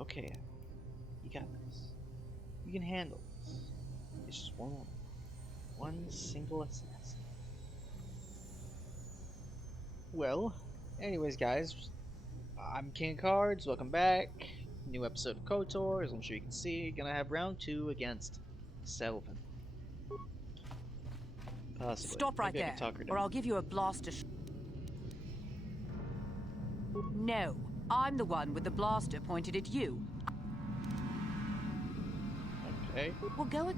Okay, you got this. You can handle this. It's just one woman. One single assassin. Well, anyways, guys, I'm King Cards. Welcome back. New episode of KOTOR. As I'm sure you can see, gonna have round 2 against Selvin. Possibly. Stop right Maybe I can there, talk her or down. I'll give you a blaster. No, I'm the one with the blaster pointed at you. Okay. Well, go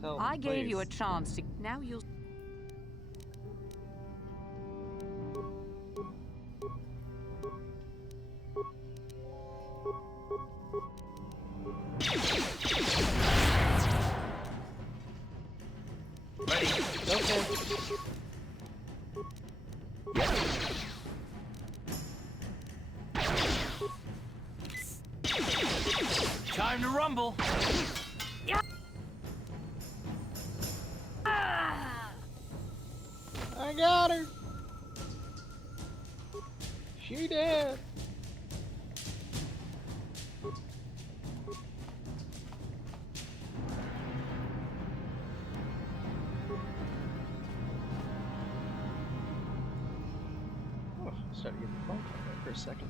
Selvin, I gave you a please. chance to. Now you'll. Ready? Okay. Time to rumble. I got her. She dead. Oh, started getting the phone call there for a second.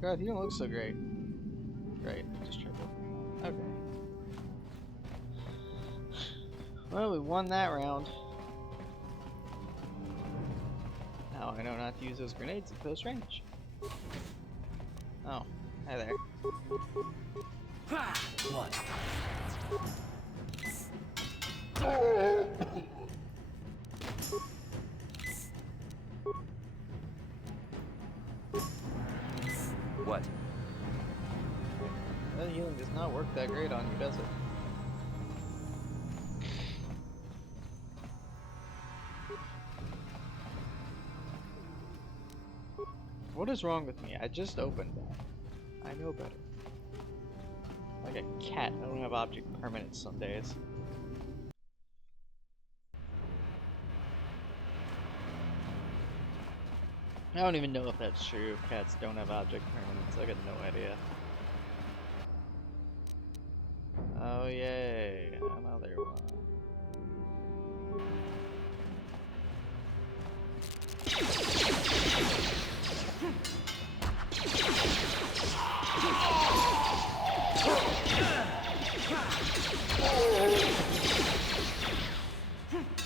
God, you don't look so great. Great, just tripped over. Okay. Well, we won that round. Now I know not to use those grenades at close range. Oh, hi there. What? What? That healing does not work that great on you, does it? What is wrong with me? I just opened that. I know better. Like a cat, I don't have object permanence some days. I don't even know if that's true. Cats don't have object permanence. I got no idea. Oh yay, another one.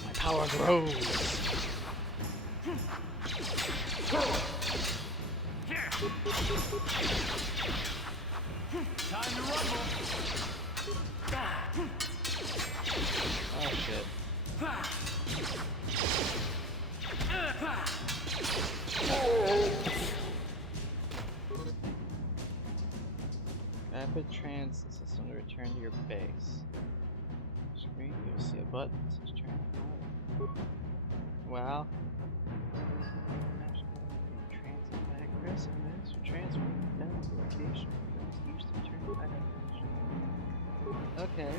My power grows. Time to rumble. Oh shit. Rapid transit system to return to your base. Screen, you'll see a button. Says transit. Wow. Transit back. Press and minutes for transfer down to the location. Use to return back. Okay.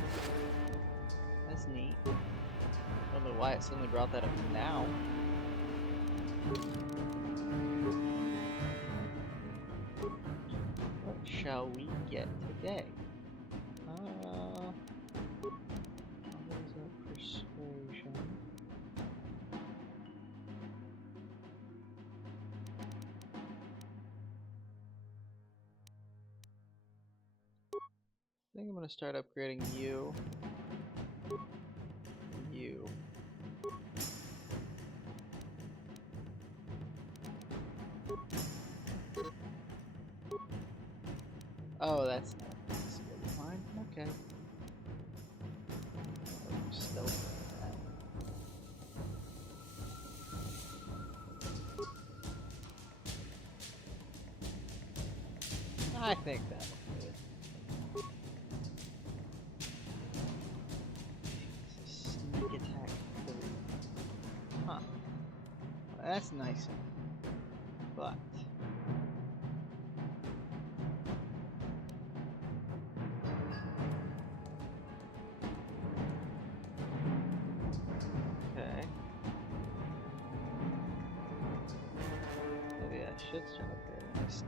That's neat. I don't know why it suddenly brought that up now. What shall we get today? What is that? Persuasion. I think I'm gonna start upgrading you. You. Oh, that's not mine. Okay. Oh, still that. I think that'll do it. Sneak attack 3. Huh. That's nice. But okay. shit's up there. Nice.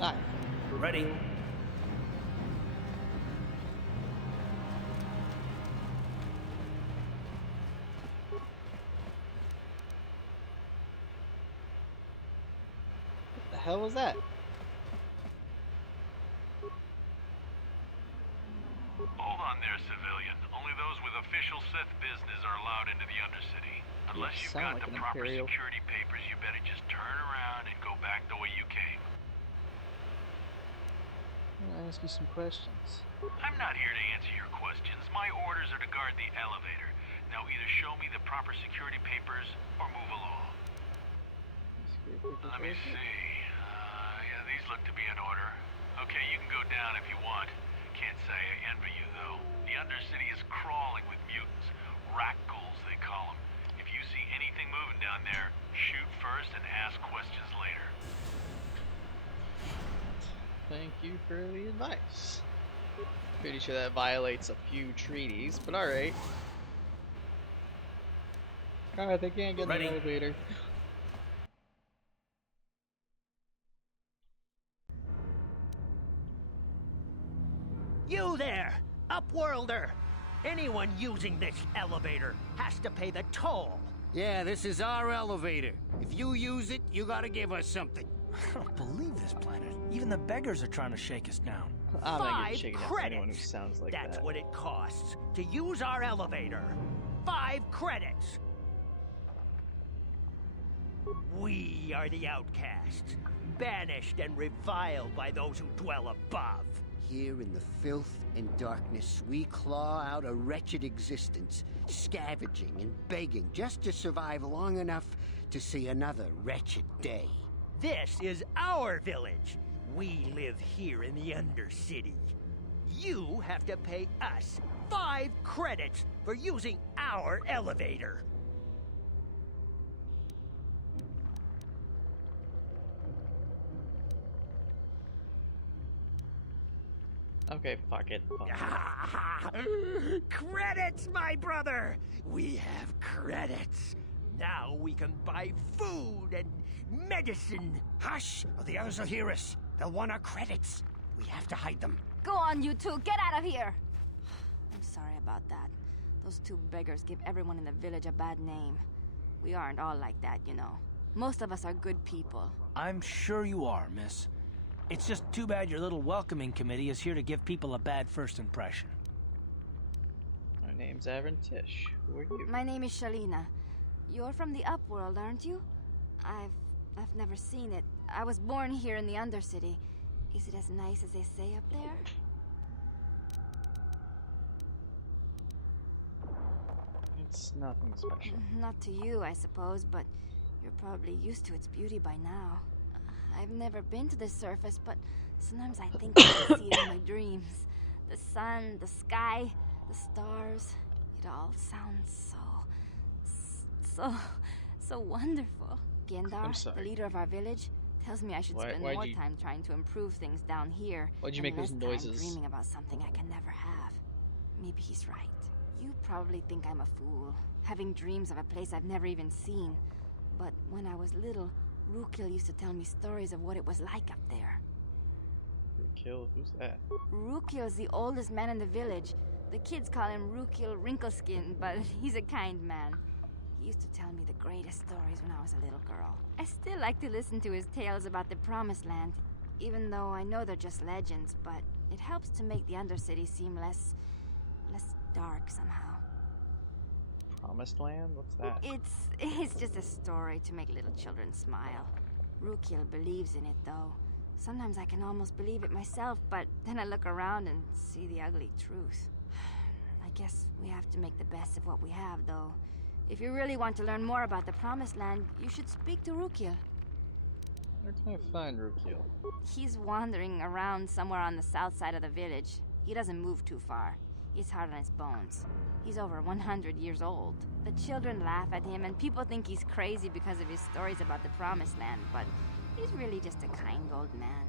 Hi. Ready? What the hell was that? Hold on there, civilian. Only those with official Sith business are allowed into the Undercity. Unless you've sound got like the an proper Imperial. security papers, you better just turn around and go back the way you came. I'll ask you some questions. I'm not here to answer your questions. My orders are to guard the elevator. Now either show me the proper security papers or move along. Let me see. Yeah, these look to be in order. Okay, you can go down if you want. Can't say I envy you, though. The Undercity is crawling with mutants. Rakghouls, they call them. If you see anything moving down there, shoot first and ask questions later. Thank you for the advice. Pretty sure that violates a few treaties, but alright. Alright, they can't get in Ready? the elevator. You there, Upworlder! Anyone using this elevator has to pay the toll. Yeah, this is our elevator. If you use it, you gotta give us something. I don't believe this planet. Even the beggars are trying to shake us down. I'm not getting 5 shaken up for anyone who credits. sounds like That's that. what it costs to use our elevator. 5 credits. We are the outcasts, banished and reviled by those who dwell above. Here in the filth and darkness, we claw out a wretched existence, scavenging and begging just to survive long enough to see another wretched day. This is our village. We live here in the Undercity. You have to pay us 5 credits for using our elevator. Okay, fuck it. Fuck it. Credits, my brother! We have credits. Now we can buy food and medicine. Hush, or the others will hear us. They'll want our credits. We have to hide them. Go on, you two. Get out of here. I'm sorry about that. Those 2 beggars give everyone in the village a bad name. We aren't all like that, you know. Most of us are good people. I'm sure you are, miss. It's just too bad your little welcoming committee is here to give people a bad first impression. My name's Aaron Tish. Who are you? My name is Shalina. You're from the Upworld, aren't you? I've never seen it. I was born here in the Undercity. Is it as nice as they say up there? It's nothing special. Not to you, I suppose, but you're probably used to its beauty by now. I've never been to the surface, but sometimes I think I can see it in my dreams. The sun, the sky, the stars. It all sounds so wonderful. I'm Gendar, sorry. the leader of our village, tells me I should spend why'd more you- time trying to improve things down here. Why'd you and make those less time noises? dreaming about something I can never have. Maybe he's right. You probably think I'm a fool, having dreams of a place I've never even seen. But when I was little, Rukil used to tell me stories of what it was like up there. Kill? Who's that? Rukil's the oldest man in the village. The kids call him Rukil Wrinkleskin, but he's a kind man. He used to tell me the greatest stories when I was a little girl. I still like to listen to his tales about the Promised Land, even though I know they're just legends, but it helps to make the Undercity seem less dark somehow. Promised Land? What's that? It's just a story to make little children smile. Rukil believes in it, though. Sometimes I can almost believe it myself, but then I look around and see the ugly truth. I guess we have to make the best of what we have, though. If you really want to learn more about the Promised Land, you should speak to Rukiel. Where can I find Rukiel? He's wandering around somewhere on the south side of the village. He doesn't move too far. He's hard on his bones. He's over 100 years old. The children laugh at him, and people think he's crazy because of his stories about the Promised Land, but he's really just a kind old man.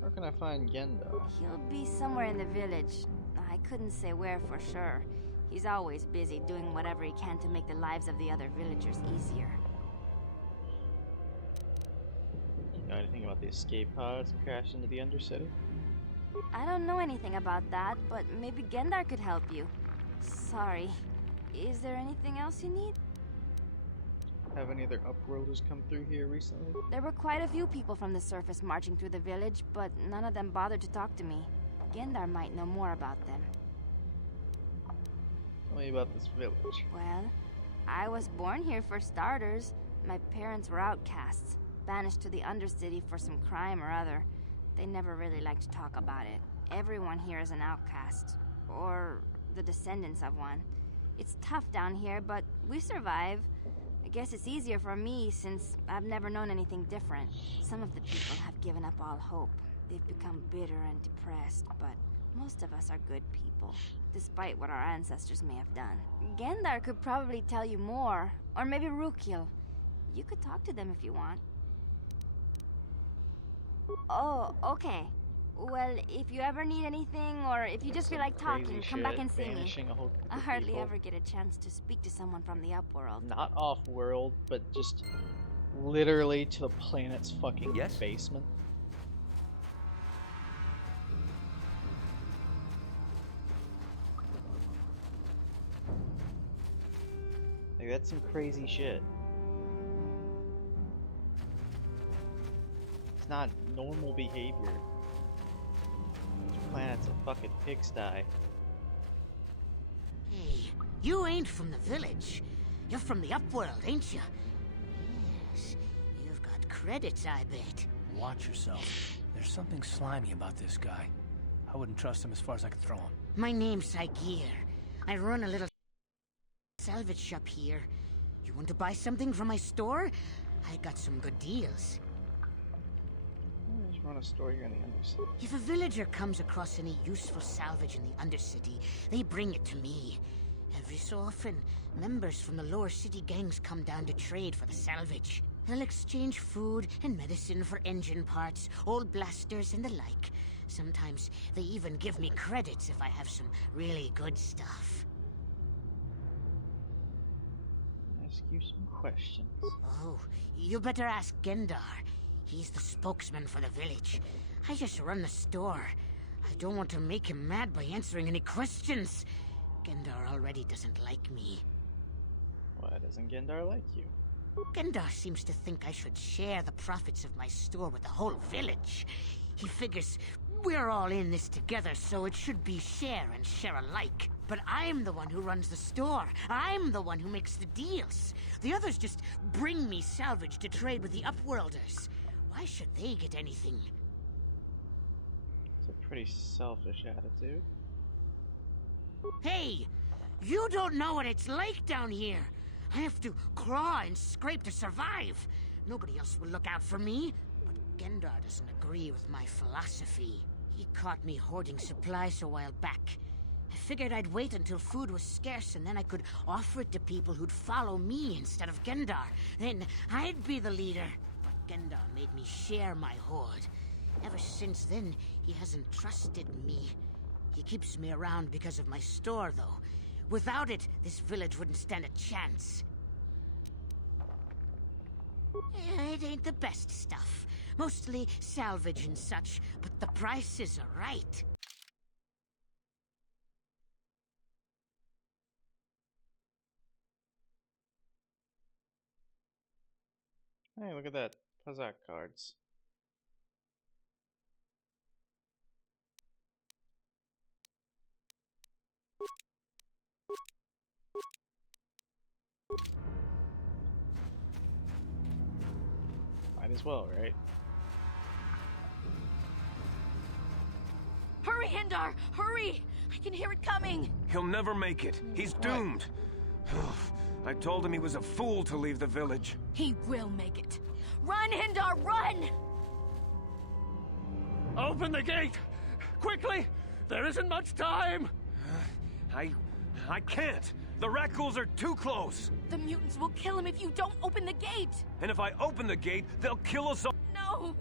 Where can I find Gendar? He'll be somewhere in the village. I couldn't say where for sure. He's always busy doing whatever he can to make the lives of the other villagers easier. You know anything about the escape pods that crashed into the Undercity? I don't know anything about that, but maybe Gendar could help you. Sorry. Is there anything else you need? Have any other Upworlders come through here recently? There were quite a few people from the surface marching through the village, but none of them bothered to talk to me. Gendar might know more about them. Tell me about this village. Well, I was born here for starters. My parents were outcasts, banished to the Undercity for some crime or other. They never really liked to talk about it. Everyone here is an outcast, or the descendants of one. It's tough down here, but we survive. I guess it's easier for me since I've never known anything different. Some of the people have given up all hope. They've become bitter and depressed, but most of us are good people, despite what our ancestors may have done. Gendar could probably tell you more, or maybe Rukiel. You could talk to them if you want. Oh, okay. Well, if you ever need anything, or if you just feel like talking, come back and see me. I hardly ever get a chance to speak to someone from the Upworld. Not off-world, but just literally to the planet's fucking basement. Like, that's some crazy shit. It's not normal behavior. This planet's a fucking pigsty. Hey, you ain't from the village. You're from the Upworld, ain't you? Yes, you've got credits, I bet. Watch yourself. There's something slimy about this guy. I wouldn't trust him as far as I could throw him. My name's Saigir. I run a little salvage shop here. You want to buy something from my store? I got some good deals. I just run a store here in the Undercity. If a villager comes across any useful salvage in the Undercity, they bring it to me. Every so often, members from the lower city gangs come down to trade for the salvage. They'll exchange food and medicine for engine parts, old blasters, and the like. Sometimes they even give me credits if I have some really good stuff. Ask you some questions. Oh, you better ask Gendar. He's the spokesman for the village. I just run the store. I don't want to make him mad by answering any questions. Gendar already doesn't like me. Why doesn't Gendar like you? Gendar seems to think I should share the profits of my store with the whole village. He figures we're all in this together, so it should be share and share alike. But I'm the one who runs the store. I'm the one who makes the deals. The others just bring me salvage to trade with the Upworlders. Why should they get anything? It's a pretty selfish attitude. Hey! You don't know what it's like down here. I have to claw and scrape to survive. Nobody else will look out for me. But Gendar doesn't agree with my philosophy. He caught me hoarding supplies a while back. I figured I'd wait until food was scarce and then I could offer it to people who'd follow me instead of Gendar. Then I'd be the leader. But Gendar made me share my hoard. Ever since then, he hasn't trusted me. He keeps me around because of my store, though. Without it, this village wouldn't stand a chance. It ain't the best stuff. Mostly salvage and such, but the prices are right. Hey, look at that. Kazakh cards. Might as well, right? Hurry, Gendar! Hurry! I can hear it coming! He'll never make it. He's doomed. I told him he was a fool to leave the village. He will make it. Run, Hindar, run! Open the gate! Quickly! There isn't much time! I can't. The Rakghouls are too close. The mutants will kill him if you don't open the gate! And if I open the gate, they'll kill us all. No!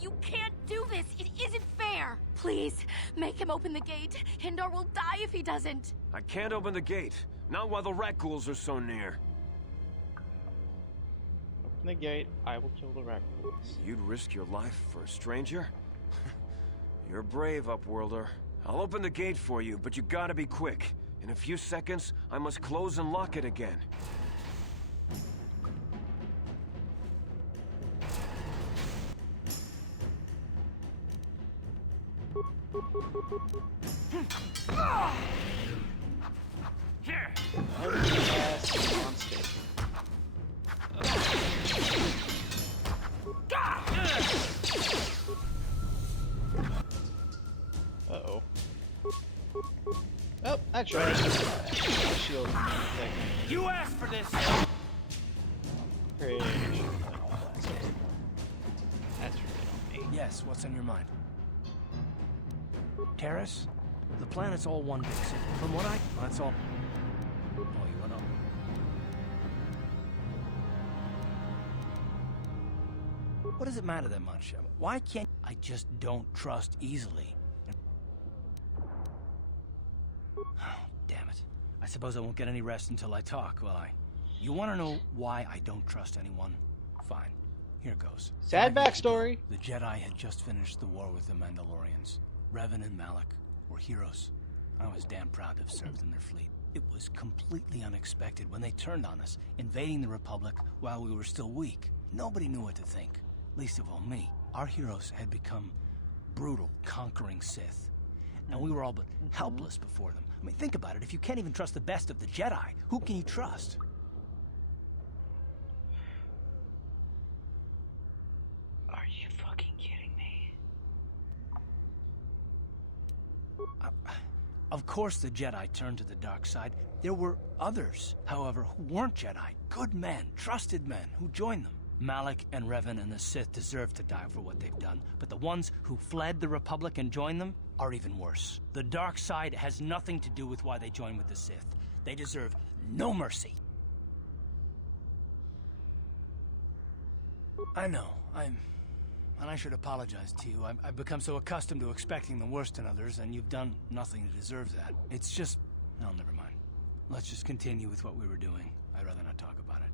You can't do this! It isn't fair! Please, make him open the gate. Hindar will die if he doesn't. I can't open the gate. Not while the Rakghouls are so near. Open the gate, I will kill the Rakghouls. You'd risk your life for a stranger? You're brave, Upworlder. I'll open the gate for you, but you gotta be quick. In a few seconds, I must close and lock it again. Here! Ass monster. Uh-oh. Oh, I tried. Shield. You asked for this! Great. That's really on me. Yes, what's on your mind? Terrace? The planet's all one big city. From what that's all. Oh, you went up. What does it matter that much? Why can't... I just don't trust easily. Oh, damn it. I suppose I won't get any rest until I talk, will I? You want to know why I don't trust anyone? Fine. Here goes. Sad 5 years ago, backstory. The Jedi had just finished the war with the Mandalorians. Revan and Malak were heroes. I was damn proud to have served in their fleet. It was completely unexpected when they turned on us, invading the Republic while we were still weak. Nobody knew what to think, least of all me. Our heroes had become brutal, conquering Sith, and we were all but helpless before them. I mean, think about it. If you can't even trust the best of the Jedi, who can you trust? Are you fucking kidding me? Of course the Jedi turned to the dark side. There were others, however, who weren't Jedi. Good men, trusted men, who joined them. Malak and Revan and the Sith deserve to die for what they've done, but the ones who fled the Republic and joined them are even worse. The dark side has nothing to do with why they joined with the Sith. They deserve no mercy. I know, and I should apologize to you. I've become so accustomed to expecting the worst in others, and you've done nothing to deserve that. It's just... no, never mind. Let's just continue with what we were doing. I'd rather not talk about it.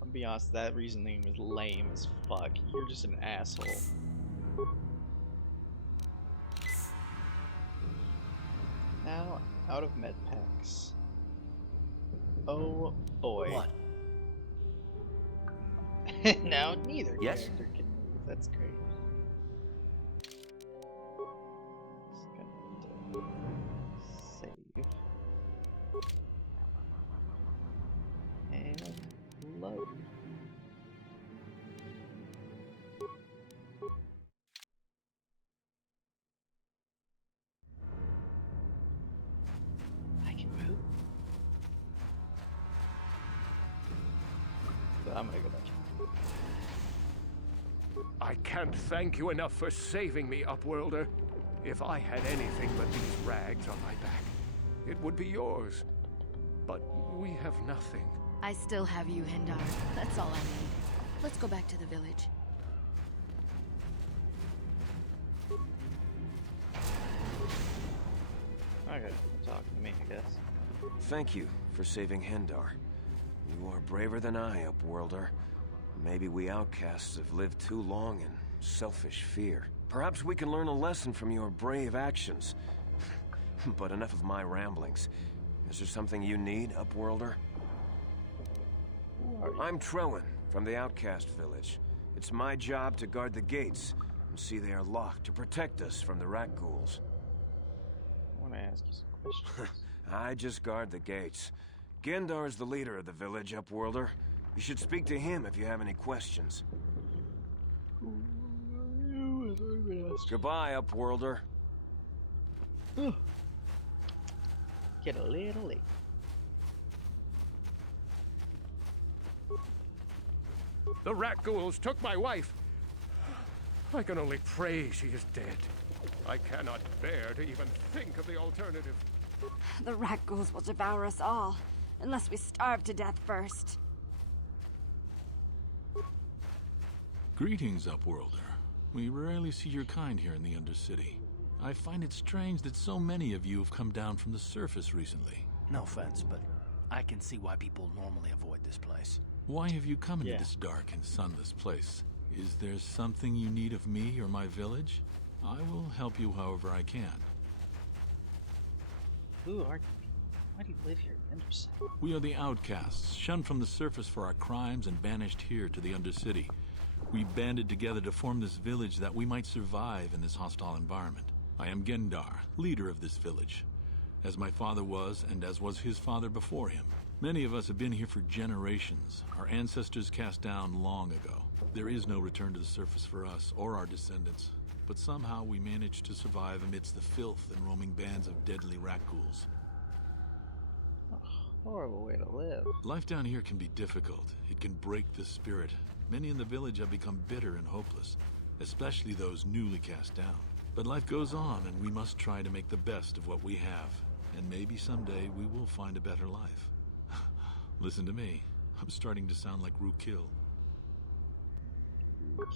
I'll be honest, that reasoning was lame as fuck. You're just an asshole. Now, out of med packs. Oh boy. What? Now neither Yes? character can move. That's great. Just gonna save. And load. I can move. But I'm gonna go back. I can't thank you enough for saving me, Upworlder. If I had anything but these rags on my back, it would be yours. But we have nothing. I still have you, Hindar. That's all I need. Let's go back to the village. Okay, talking to me, I guess. Thank you for saving Hindar. You are braver than I, Upworlder. Maybe we outcasts have lived too long in selfish fear. Perhaps we can learn a lesson from your brave actions. But enough of my ramblings. Is there something you need, Upworlder? Who are you? I'm Trellin, from the Outcast Village. It's my job to guard the gates, and see they are locked to protect us from the Rakghouls. I want to ask you some questions. I just guard the gates. Gendar's the leader of the village, Upworlder. You should speak to him if you have any questions. Goodbye, Upworlder. Get a little late. The rat ghouls took my wife. I can only pray she is dead. I cannot bear to even think of the alternative. The rat ghouls will devour us all, unless we starve to death first. Greetings, Upworlder. We rarely see your kind here in the Undercity. I find it strange that so many of you have come down from the surface recently. No offense, but I can see why people normally avoid this place. Why have you come into this dark and sunless place? Is there something you need of me or my village? I will help you however I can. Who are you? Why do you live here in Undercity? We are the outcasts, shunned from the surface for our crimes and banished here to the Undercity. We banded together to form this village that we might survive in this hostile environment. I am Gendar, leader of this village, as my father was and as was his father before him. Many of us have been here for generations, our ancestors cast down long ago. There is no return to the surface for us or our descendants, but somehow we managed to survive amidst the filth and roaming bands of deadly rat ghouls. Horrible way to live. Life down here can be difficult. It can break the spirit. Many in the village have become bitter and hopeless, especially those newly cast down. But life goes on, and we must try to make the best of what we have. And maybe someday we will find a better life. Listen to me. I'm starting to sound like Rukil.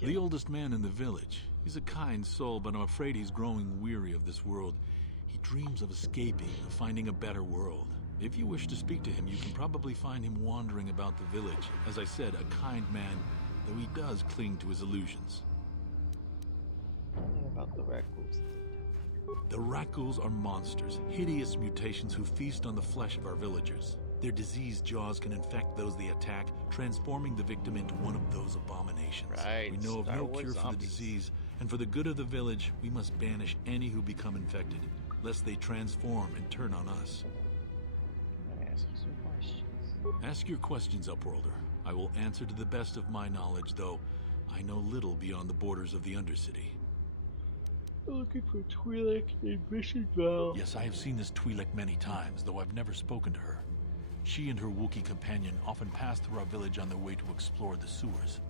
The oldest man in the village. He's a kind soul, but I'm afraid he's growing weary of this world. He dreams of escaping, of finding a better world. If you wish to speak to him, you can probably find him wandering about the village. As I said, a kind man, though he does cling to his illusions. Tell me about the rat ghouls. The rat ghouls are monsters, hideous mutations who feast on the flesh of our villagers. Their diseased jaws can infect those they attack, transforming the victim into one of those abominations. Right. We know of no cure for the disease, and for the good of the village, we must banish any who become infected, lest they transform and turn on us. I'm gonna ask you some questions. Ask your questions, Upworlder. I will answer to the best of my knowledge, though I know little beyond the borders of the Undercity. Looking for Twi'lek in Mission Val. Yes, I have seen this Twi'lek many times, though I've never spoken to her. She and her Wookiee companion often pass through our village on their way to explore the sewers.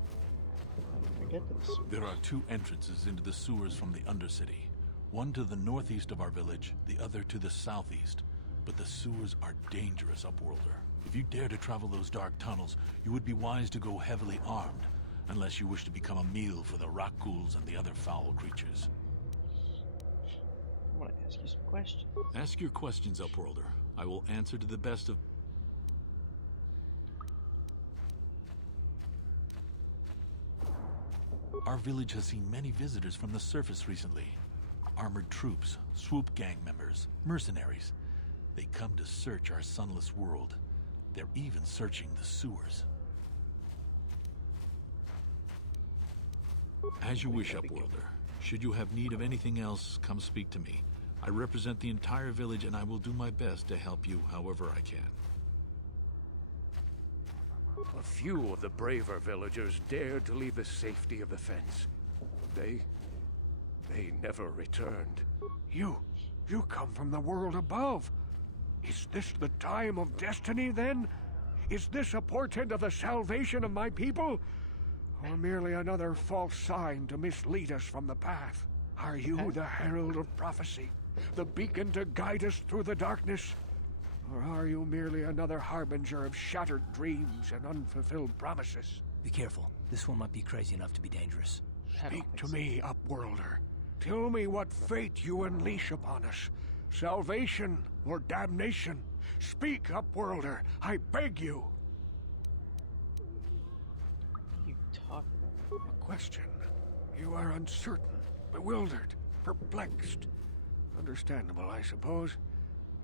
There are two entrances into the sewers from the Undercity. One to the northeast of our village, the other to the southeast. But the sewers are dangerous, Upworlder. If you dare to travel those dark tunnels, you would be wise to go heavily armed, unless you wish to become a meal for the rock ghouls and the other foul creatures. I want to ask you some questions. Ask your questions, Upworlder. I will answer to the best of... Our village has seen many visitors from the surface recently. Armored troops, swoop gang members, mercenaries. They come to search our sunless world. They're even searching the sewers. As you wish, Upworlder. Should you have need of anything else, come speak to me. I represent the entire village, and I will do my best to help you however I can. A few of the braver villagers dared to leave the safety of the fence. They never returned. You come from the world above. Is this the time of destiny, then? Is this a portent of the salvation of my people? Or merely another false sign to mislead us from the path? Are you the herald of prophecy? The beacon to guide us through the darkness? Or are you merely another harbinger of shattered dreams and unfulfilled promises? Be careful. This one might be crazy enough to be dangerous. Speak to me, Upworlder. Tell me what fate you unleash upon us. Salvation or damnation? Speak, Upworlder. I beg you. What are you talking about? A question. You are uncertain, bewildered, perplexed. Understandable, I suppose.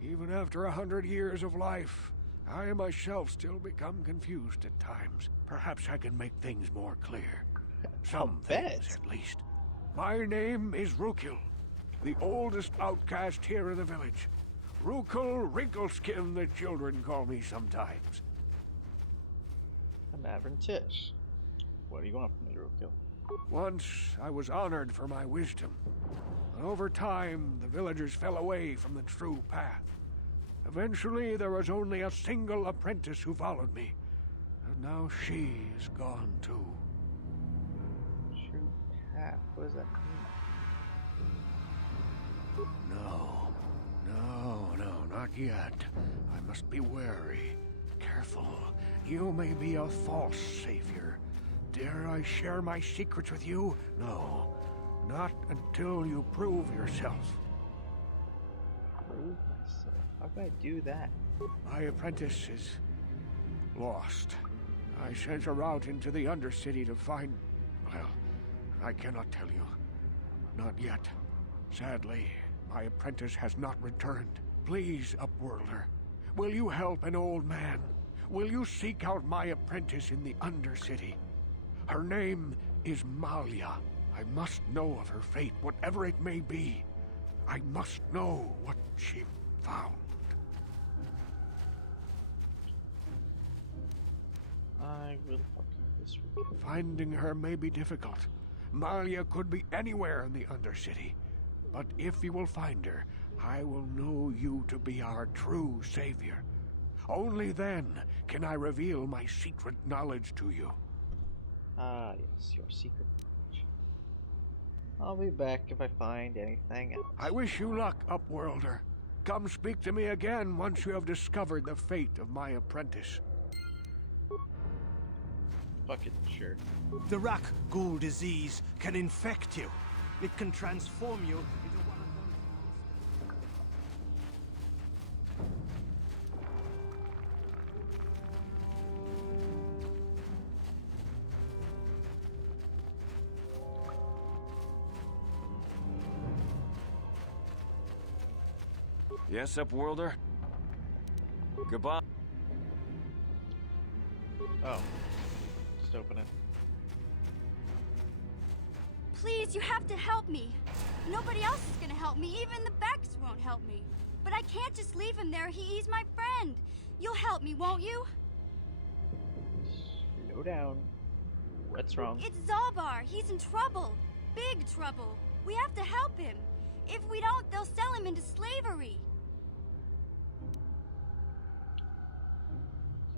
Even after 100 years of life, I myself still become confused at times. Perhaps I can make things more clear. Some things, at least. My name is Rukil, the oldest outcast here in the village. Rukil Wrinkleskin, the children call me sometimes. I'm Avern Tish. What do you want from me, Rukil? Once I was honored for my wisdom. And over time, the villagers fell away from the true path. Eventually, there was only a single apprentice who followed me. And now she is gone too. True path. What does that mean? No, not yet. I must be wary. Careful. You may be a false savior. Dare I share my secrets with you? No. Not until you prove yourself. Prove myself? How can I do that? My apprentice is lost. I sent her out into the Undercity to find... Well, I cannot tell you. Not yet. Sadly, my apprentice has not returned. Please, Upworlder, will you help an old man? Will you seek out my apprentice in the Undercity? Her name is Malia. I must know of her fate, whatever it may be. I must know what she found. I will help you this weekend. Finding her may be difficult. Malia could be anywhere in the Undercity. But if you will find her, I will know you to be our true savior. Only then can I reveal my secret knowledge to you. Ah, yes, your secret knowledge. I'll be back if I find anything else. I wish you luck, Upworlder. Come speak to me again once you have discovered the fate of my apprentice. Fucking sure. The Rak Ghoul disease can infect you. It can transform you into one of those. Yes, Upworlder? Goodbye. Oh. Just open it. Please, you have to help me. Nobody else is gonna help me. Even the Becks won't help me. But I can't just leave him there. He's my friend. You'll help me, won't you? Slow down. What's wrong? It's Zalbar. He's in trouble. Big trouble. We have to help him. If we don't, they'll sell him into slavery.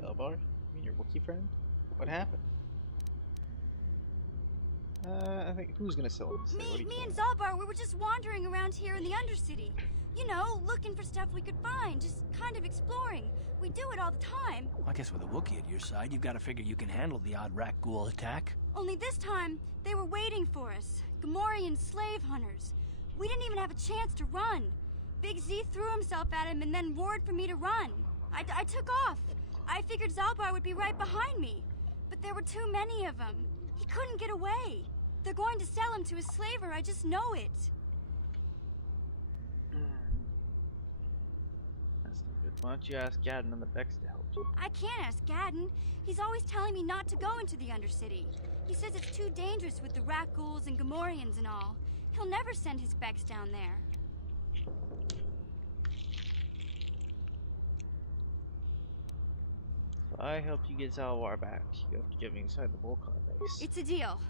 Zalbar? You mean your Wookiee friend? What happened? I think who's gonna sell him? Me and Zalbar, we were just wandering around here in the Undercity. You know, looking for stuff we could find, just kind of exploring. We do it all the time. I guess with a Wookiee at your side, you've got to figure you can handle the odd Rak Ghoul attack. Only this time, they were waiting for us. Gamorrean slave hunters. We didn't even have a chance to run. Big Z threw himself at him and then roared for me to run. I took off. I figured Zalbar would be right behind me. But there were too many of them. He couldn't get away. They're going to sell him to a slaver, I just know it. That's not good. Why don't you ask Gadden and the Becks to help you? I can't ask Gadden. He's always telling me not to go into the Undercity. He says it's too dangerous with the Rak Ghouls and Gamorreans and all. He'll never send his Becks down there. If I help you get Zalbar back, you have to get me inside the Volcar base. It's a deal.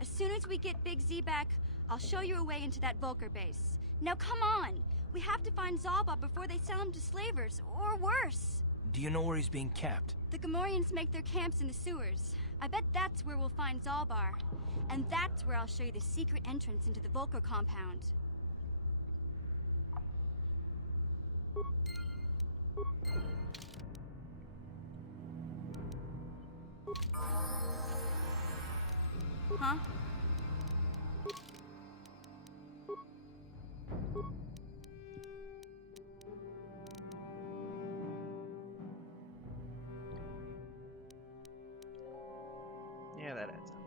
As soon as we get Big Z back, I'll show you a way into that Volcar base. Now come on! We have to find Zalbar before they sell him to slavers, or worse. Do you know where he's being kept? The Gamorreans make their camps in the sewers. I bet that's where we'll find Zalbar. And that's where I'll show you the secret entrance into the Volcar compound. Huh? Yeah, that adds up.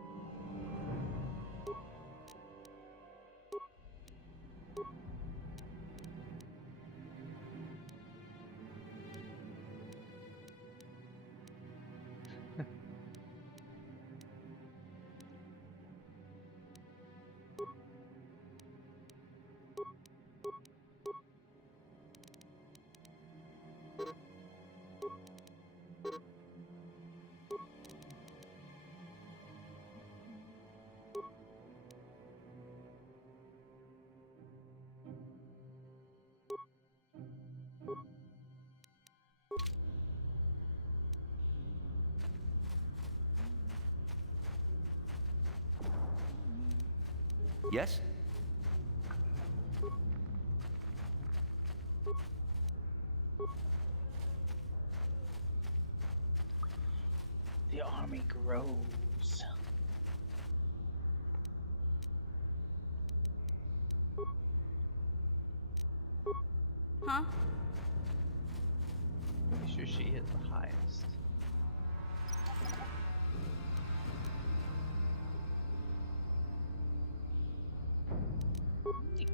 Yes? The army grows. Huh? Pretty sure she is the highest. Neat.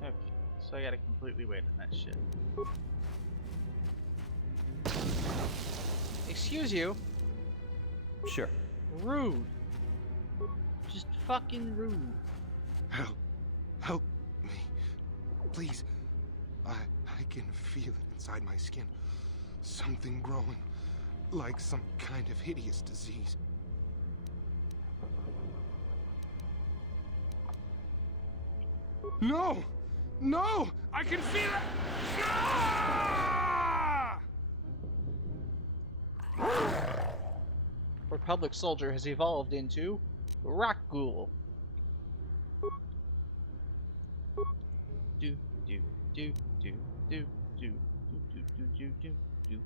Okay, so I gotta completely wait on that shit. Excuse you. Sure. Rude. Just fucking rude. Help. Help me. Please. I can feel it inside my skin. Something growing. Like some kind of hideous disease. No! No! I can feel it! Ah! Republic soldier has evolved into Rock Ghoul. Do do do do do do do do do do do.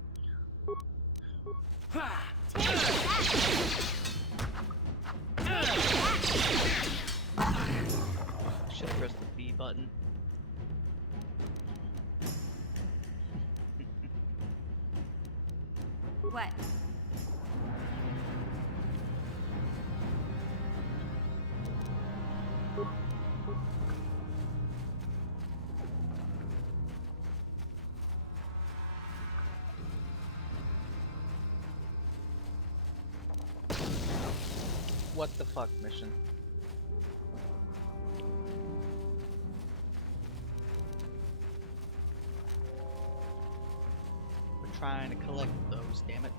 Should have pressed the B button. What? What the fuck mission? We're trying to collect those, damn it.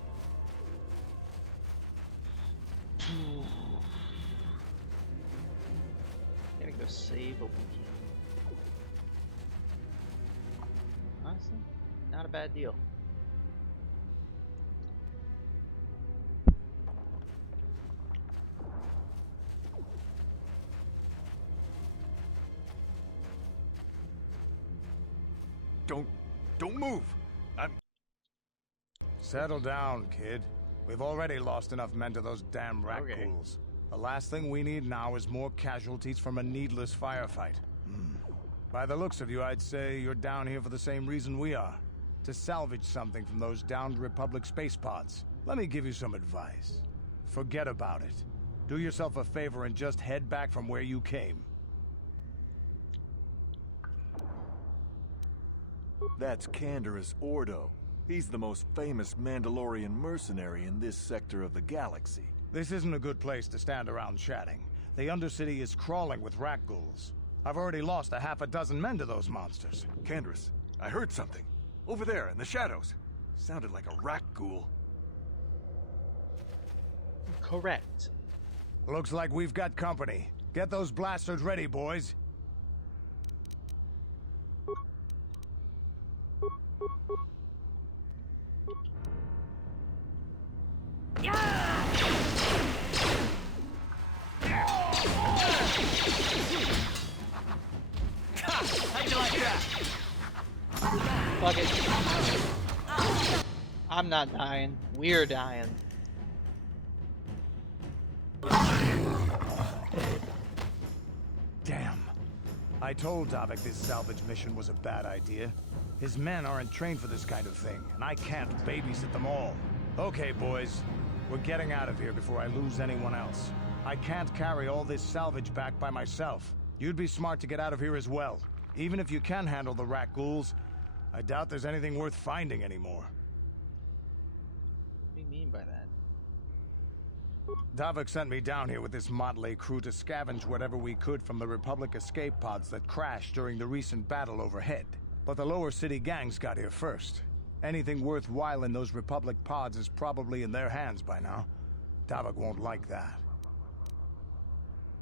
Gotta go save a wiki. Honestly, not a bad deal. Don't move. Settle down, kid. We've already lost enough men to those damn rat ghouls. The last thing we need now is more casualties from a needless firefight. By the looks of you, I'd say you're down here for the same reason we are. To salvage something from those downed Republic space pods. Let me give you some advice. Forget about it. Do yourself a favor and just head back from where you came. That's Canderous Ordo. He's the most famous Mandalorian mercenary in this sector of the galaxy. This isn't a good place to stand around chatting. The Undercity is crawling with rat ghouls. I've already lost a half a dozen men to those monsters. Canderous, I heard something. Over there, in the shadows. Sounded like a rat ghoul. Correct. Looks like we've got company. Get those blasters ready, boys. How'd you like that? Fuck it. I'm not dying. We're dying. Damn. I told Davik this salvage mission was a bad idea. His men aren't trained for this kind of thing, and I can't babysit them all. Okay, boys. We're getting out of here before I lose anyone else. I can't carry all this salvage back by myself. You'd be smart to get out of here as well. Even if you can handle the rat ghouls, I doubt there's anything worth finding anymore. What do you mean by that? Davik sent me down here with this motley crew to scavenge whatever we could from the Republic escape pods that crashed during the recent battle overhead. But the lower city gangs got here first. Anything worthwhile in those Republic pods is probably in their hands by now. Davik won't like that.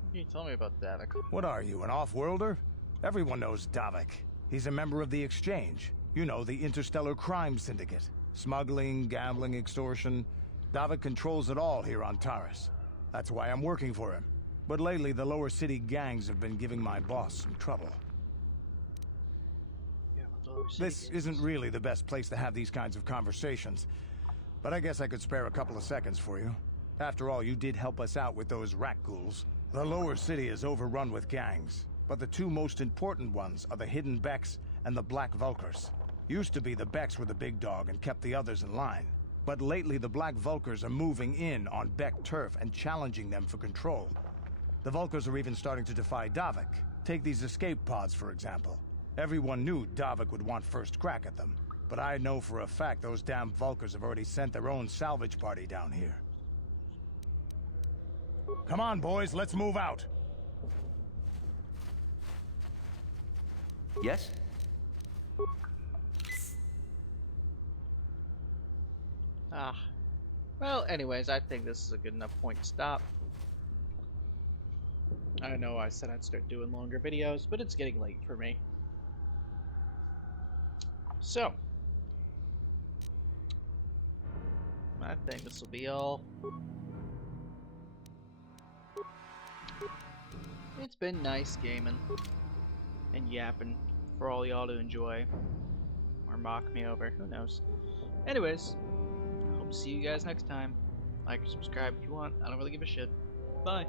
What can you tell me about Davik? What are you, an off-worlder? Everyone knows Davik. He's a member of the Exchange. You know, the interstellar crime syndicate. Smuggling, gambling, extortion. Davik controls it all here on Taris. That's why I'm working for him. But lately, the lower city gangs have been giving my boss some trouble. This isn't really the best place to have these kinds of conversations, but I guess I could spare a couple of seconds for you. After all, you did help us out with those rat ghouls. The lower city is overrun with gangs, but the two most important ones are the Hidden Becks and the Black Vulkars. Used to be the Becks were the big dog and kept the others in line. But lately the Black Vulkars are moving in on Beck turf and challenging them for control. The Vulkars are even starting to defy Davik. Take these escape pods, for example. Everyone knew Davik would want first crack at them. But I know for a fact those damn Vulkars have already sent their own salvage party down here. Come on, boys, let's move out. Yes? Well, anyways, I think this is a good enough point to stop. I know I said I'd start doing longer videos, but it's getting late for me. So, I think this will be all. It's been nice gaming and yapping for all y'all to enjoy or mock me over, who knows. Anyways, I hope to see you guys next time. Like or subscribe if you want, I don't really give a shit. Bye.